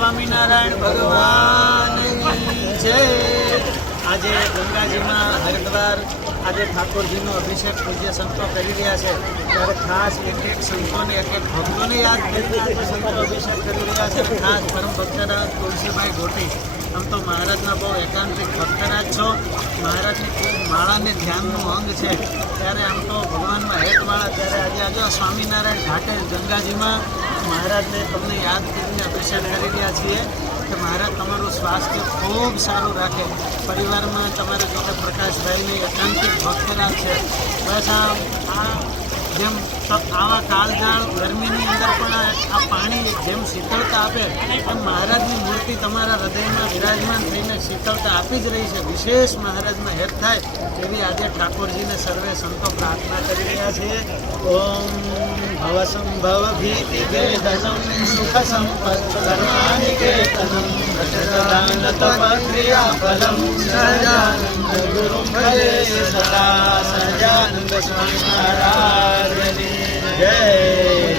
સ્વામિનારાયણ ભગવાનની જય। આજે ગંગાજીમાં હરિદ્વાર આજે ઠાકોરજીનો અભિષેક પૂજ્ય સંતો કરી રહ્યા છે, ત્યારે ખાસ એક એક સંતોને એક એક ભક્તોને યાદ કરીને આજે સંતો અભિષેક કરી રહ્યા છે। ખાસ પરમ ભક્તરાજ તુલસીભાઈ ગોટી, આમ તો મહારાજના બહુ એકાંતિક ભક્તરાજ છો, મહારાજની ખૂબ માળાને ધ્યાનનું અંગ છે, ત્યારે આમ તો ભગવાનમાં હેતવાળા, ત્યારે આજે આજે સ્વામિનારાયણ ઘાટે ગંગાજીમાં મહારાજને તમને યાદ કરીને અભિષેક કરી રહ્યા છીએ કે મહારાજ તમારું સ્વાસ્થ્ય ખૂબ સારું રાખે। પરિવારમાં તમારા જોડે પ્રકાશભાઈની એકાંતિક ભક્તરાજ છે, બસ આ જેમ આવા કાળજાળ ગરમીની અંદર પણ આ પાણી જેમ શીતળતા આપે એમ મહારાજની મૂર્તિ તમારા હૃદયમાં વિરાજમાન થઈને શીતળતા આપી જ રહી છે। વિશેષ મહારાજમાં હેત થાય એવી આજે ઠાકોરજીને સર્વે સંતો પ્રાર્થના કરી રહ્યા છે। ઓમ ભવ સંભવ ભીતિ વેદનમ સુખ સંપત્ત સર્વાનિકેતનમ ભજદાન તપ ક્રિયા ફલમ સહજાનંદ ગુરુ ભજે સદા। સહજાનંદ સ્વામી મહારાજની જય।